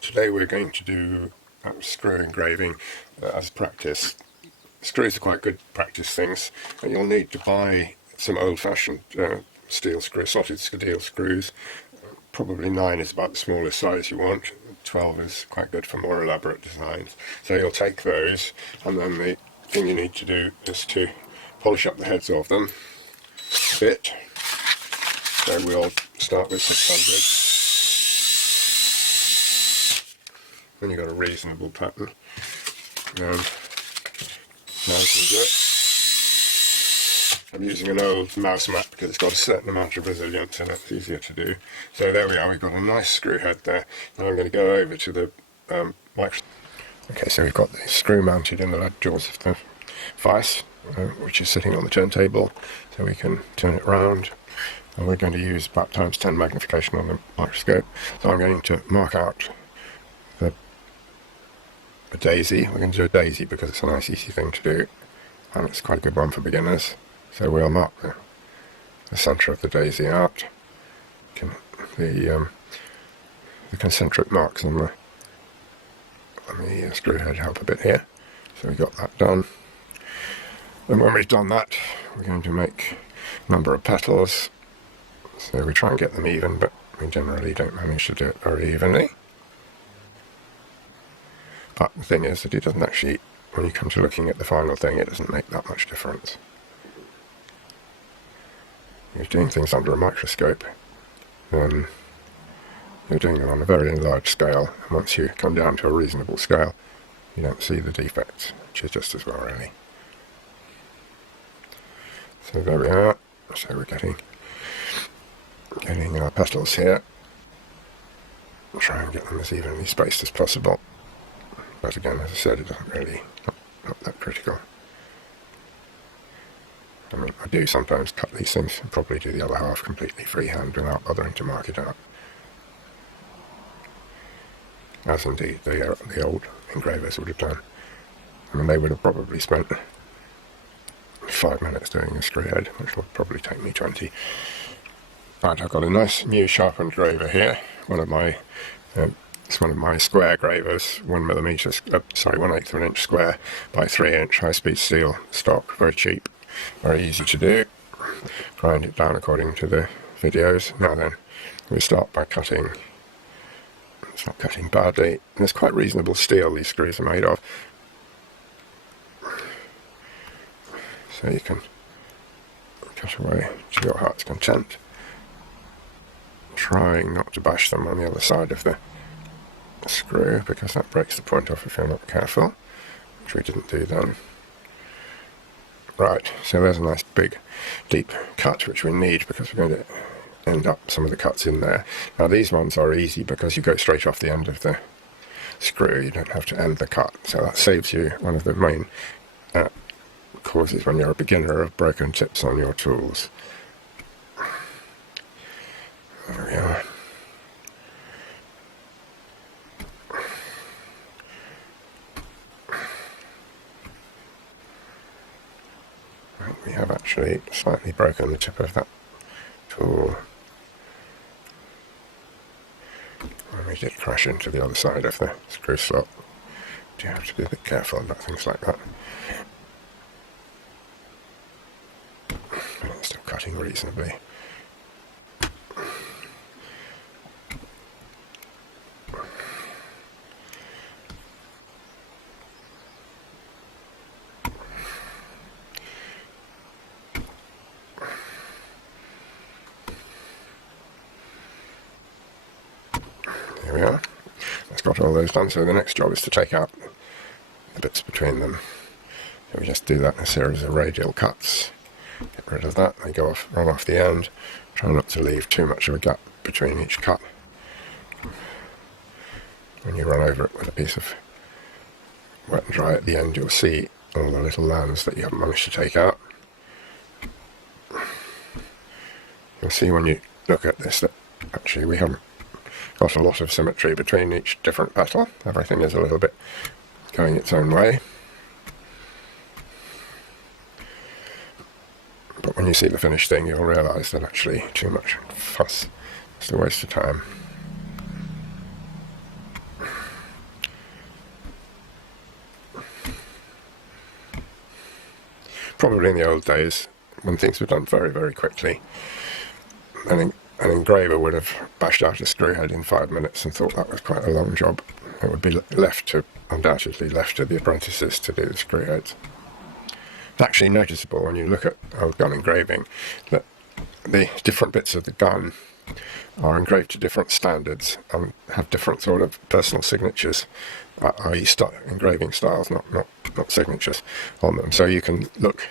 Today we're going to do screw engraving as practice. Screws are quite good practice things, and you'll need to buy some old-fashioned steel screw, slotted steel screws. Probably 9 is about the smallest size you want. 12 is quite good for more elaborate designs. So you'll take those, and then the thing you need to do is to polish up the heads of them a bit. So we'll start with 600. Then you've got a reasonable pattern. And now you can do it. I'm using an old mouse mat because it's got a certain amount of resilience and it's easier to do. So there we are, we've got a nice screw head there. Now I'm going to go over to the microphone. Okay, so we've got the screw mounted in the lead jaws of the vise, which is sitting on the turntable, so we can turn it round. And we're going to use about ×10 magnification on the microscope. So I'm going to mark out a daisy. We're going to do a daisy because it's a nice easy thing to do, and it's quite a good one for beginners. So we'll mark the centre of the daisy out. The concentric marks on the screw head help a bit here. So we got that done. And when we've done that, we're going to make a number of petals. So we try and get them even, but we generally don't manage to do it very evenly. But the thing is that it doesn't actually, when you come to looking at the final thing, it doesn't make that much difference. You're doing things under a microscope, then you're doing them on a very large scale, and once you come down to a reasonable scale, you don't see the defects, which is just as well really. So there we are. So we're getting our petals here. I'll try and get them as evenly spaced as possible. But again, as I said, it doesn't really, not that critical. I mean, I do sometimes cut these things and probably do the other half completely freehand without bothering to mark it out. As indeed the old engravers would have done. I mean, they would have probably spent 5 minutes doing a screw head, which would probably take me 20. Right, I've got a nice new sharpened graver here. It's one of my square gravers, 1/8 of an inch square by 3 inch high-speed steel stock, very cheap, very easy to do. Grind it down according to the videos. Now then, we start by cutting. It's not cutting badly, and it's quite reasonable steel these screws are made of. So you can cut away to your heart's content, trying not to bash them on the other side of the screw, because that breaks the point off if you're not careful, which we didn't do then. Right, so there's a nice big deep cut which we need because we're going to end up some of the cuts in there. Now these ones are easy because you go straight off the end of the screw, you don't have to end the cut, so that saves you one of the main causes when you're a beginner of broken tips on your tools. There we are. We have actually slightly broken the tip of that tool. And we did crash into the other side of the screw slot. You have to be a bit careful about things like that. But it's still cutting reasonably. Here we are. That's got all those done, so the next job is to take out the bits between them. So we just do that in a series of radial cuts. Get rid of that, they go off, roll off the end. Try not to leave too much of a gap between each cut. When you run over it with a piece of wet and dry at the end, you'll see all the little lands that you haven't managed to take out. You'll see when you look at this that actually we haven't got a lot of symmetry between each different petal. Everything is a little bit going its own way. But when you see the finished thing, you'll realise that actually too much fuss is a waste of time. probably in the old days, when things were done very, very quickly, an engraver would have bashed out a screw head in 5 minutes and thought that was quite a long job. It would be undoubtedly left to the apprentices to do the screw heads. It's actually noticeable when you look at old gun engraving that the different bits of the gun are engraved to different standards and have different sort of personal signatures, i.e. engraving styles, not signatures on them. So you can look.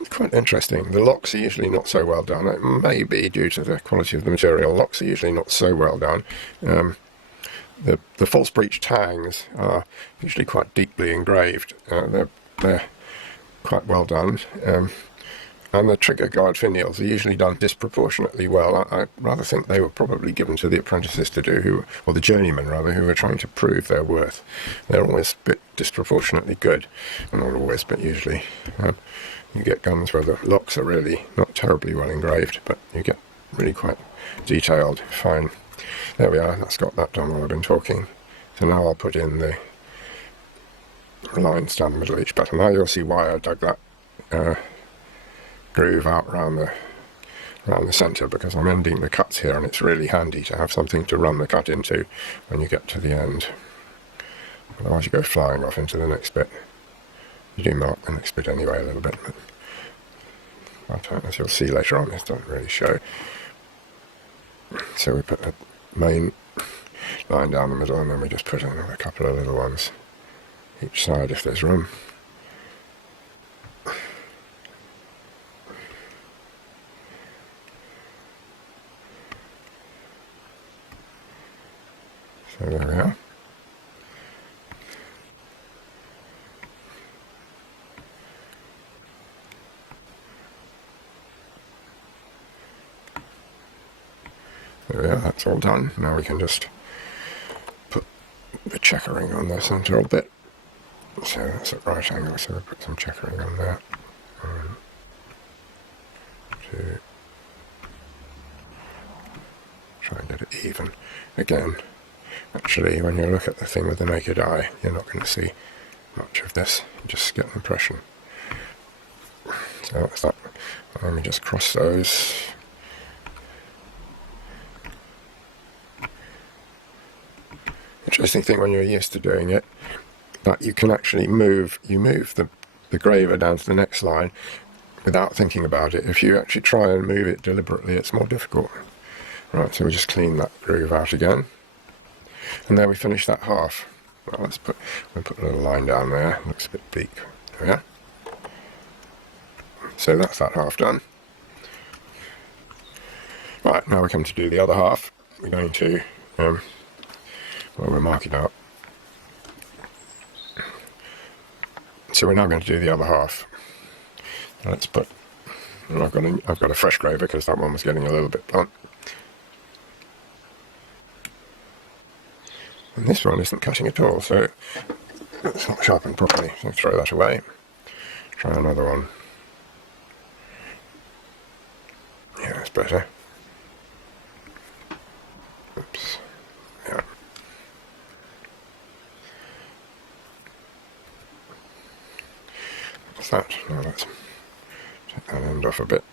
It's quite interesting. The locks are usually not so well done. It may be due to the quality of the material. Locks are usually not so well done. The false breech tangs are usually quite deeply engraved. They're quite well done. And the trigger guard finials are usually done disproportionately well. I rather think they were probably given to the apprentices to do, or the journeymen rather, who were trying to prove their worth. They're always a bit disproportionately good. Well, not always, but usually. You get guns where the locks are really not terribly well engraved, but you get really quite detailed, fine. There we are, that's got that done while I've been talking. So now I'll put in the lines down the middle of each button. Now you'll see why I dug that groove out around the centre, because I'm ending the cuts here and it's really handy to have something to run the cut into when you get to the end. Otherwise you go flying off into the next bit. You do mark the next bit anyway a little bit, but as you'll see later on, it doesn't really show. So we put a main line down the middle and then we just put in a couple of little ones each side if there's room. So there we are. There we are, that's all done. Now we can just put the checkering on the central bit. So that's at right angle, so we'll put some checkering on there. 1, 2. Try and get it even. Again, actually, when you look at the thing with the naked eye, you're not going to see much of this. You just get an impression. So that's that. Let me just cross those. Interesting thing when you're used to doing it, that you can actually move the graver down to the next line without thinking about it. If you actually try and move it deliberately, it's more difficult. Right, so we just clean that groove out again. And there we finish that half. Well, we'll put a little line down there, looks a bit bleak. There we are. So that's that half done. Right, now we come to do the other half. We're going to, we'll mark it out. So we're now going to do the other half. Let's put, I've got a fresh graver because that one was getting a little bit blunt. And this one isn't cutting at all, so it's not sharpened properly, so throw that away. Try another one. Yeah, that's better. Oops. Yeah. That's that. Now let's take that end off a bit.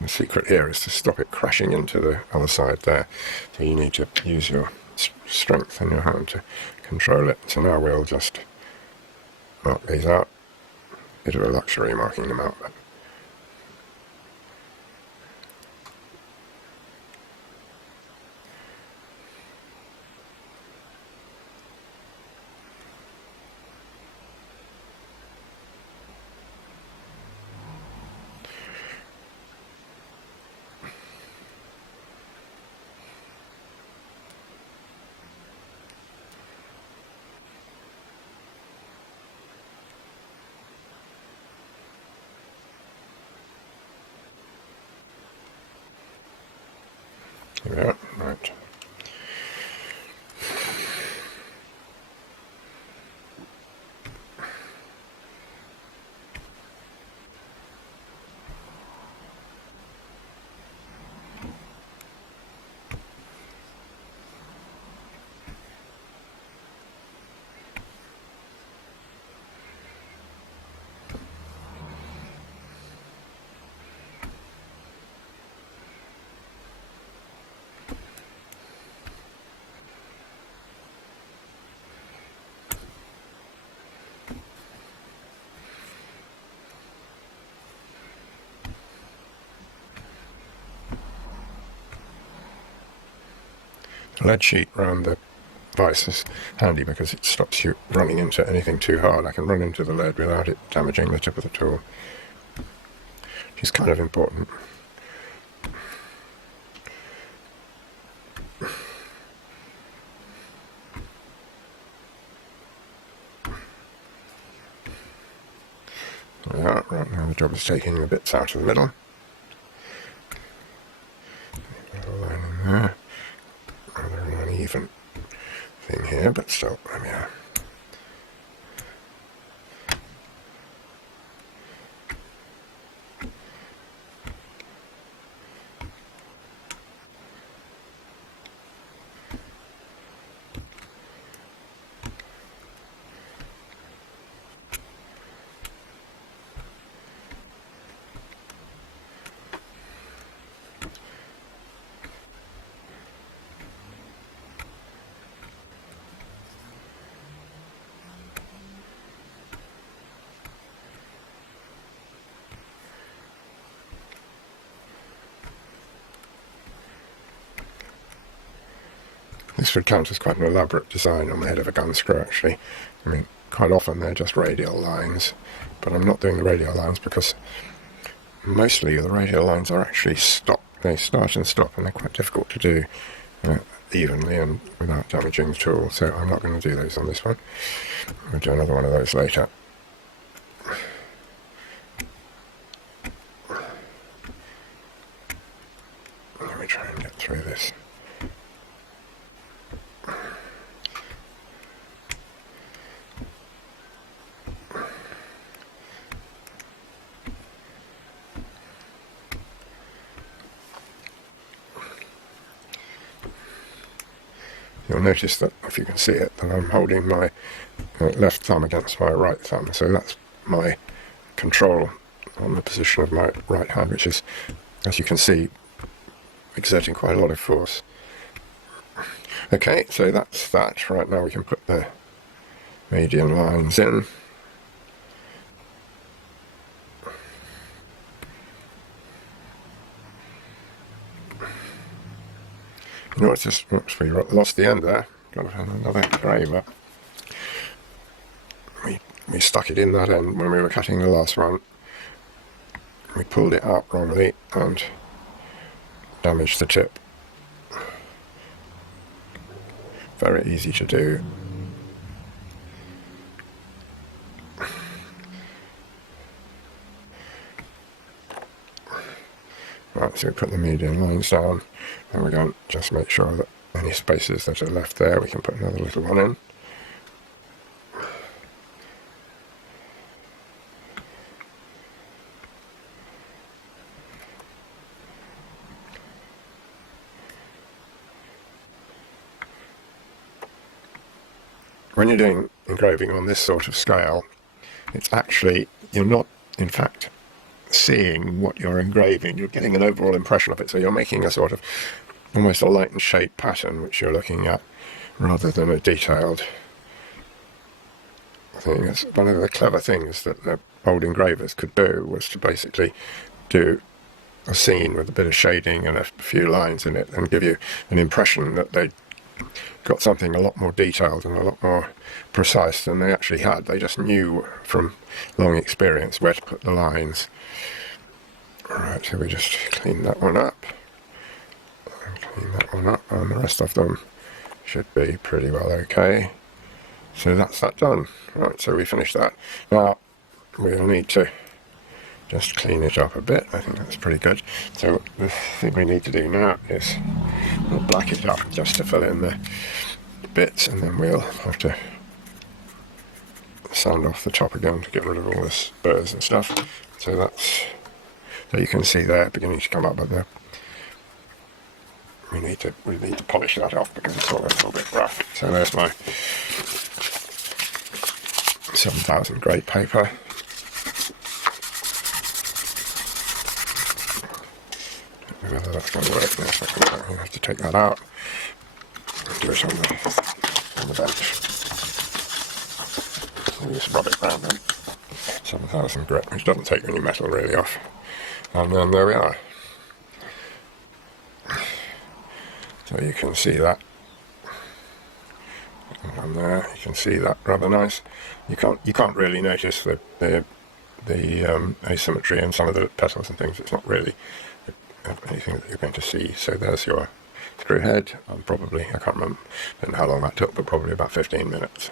The secret here is to stop it crashing into the other side there. So you need to use your strength in your hand to control it. So now we'll just mark these out. Bit of a luxury marking them out. Yeah, right. lead sheet around the vice is handy because it stops you running into anything too hard. I can run into the lead without it damaging the tip of the tool, which is kind of important. Yeah, right now the job is taking the bits out of the middle. A line in there. Rather an uneven thing here, but still, there we are. This would count as quite an elaborate design on the head of a gun screw, actually. I mean, quite often they're just radial lines, but I'm not doing the radial lines because mostly the radial lines are actually stop. They start and stop, and they're quite difficult to do evenly and without damaging the tool, so I'm not going to do those on this one. We'll do another one of those later. Let me try and get through this. You'll notice that, if you can see it, that I'm holding my left thumb against my right thumb, so that's my control on the position of my right hand, which is, as you can see, exerting quite a lot of force. Okay, so that's that. Right now we can put the median lines in. You know, it's just, oops, we lost the end there. Got to have another engraver. We stuck it in that end when we were cutting the last one. We pulled it out wrongly and damaged the tip. Very easy to do. Right, so we put the median lines down, and we're going to just make sure that any spaces that are left there, we can put another little one in. When you're doing engraving on this sort of scale, it's actually, you're not, in fact, seeing what you're engraving. You're getting an overall impression of it, so you're making a sort of almost a light and shade pattern which you're looking at rather than a detailed thing. It's one of the clever things that the old engravers could do, was to basically do a scene with a bit of shading and a few lines in it and give you an impression that they'd got something a lot more detailed and a lot more precise than they actually had. They just knew from long experience where to put the lines. Alright, so we just clean that one up. Clean that one up, and the rest of them should be pretty well okay. So that's that done. Right, so we finished that. Now, we'll need to just clean it up a bit. I think that's pretty good. So the thing we need to do now is we'll black it up just to fill in the bits, and then we'll have to sand off the top again to get rid of all the spurs and stuff. So that's, so you can see there beginning to come up, but we need to polish that off because it's all a little bit rough. So there's my 7000 grade paper. Whether that's going to work in a second, I'm going to have to take that out and do it on the bench. We'll just rub it round then. 7000 grit, which doesn't take any metal really off. And then there we are. So you can see that And there you can see that rather nice. You can't really notice the asymmetry in some of the petals and things. It's not really anything that you're going to see. So there's your screw head. Probably, I can't remember, don't know how long that took, but probably about 15 minutes.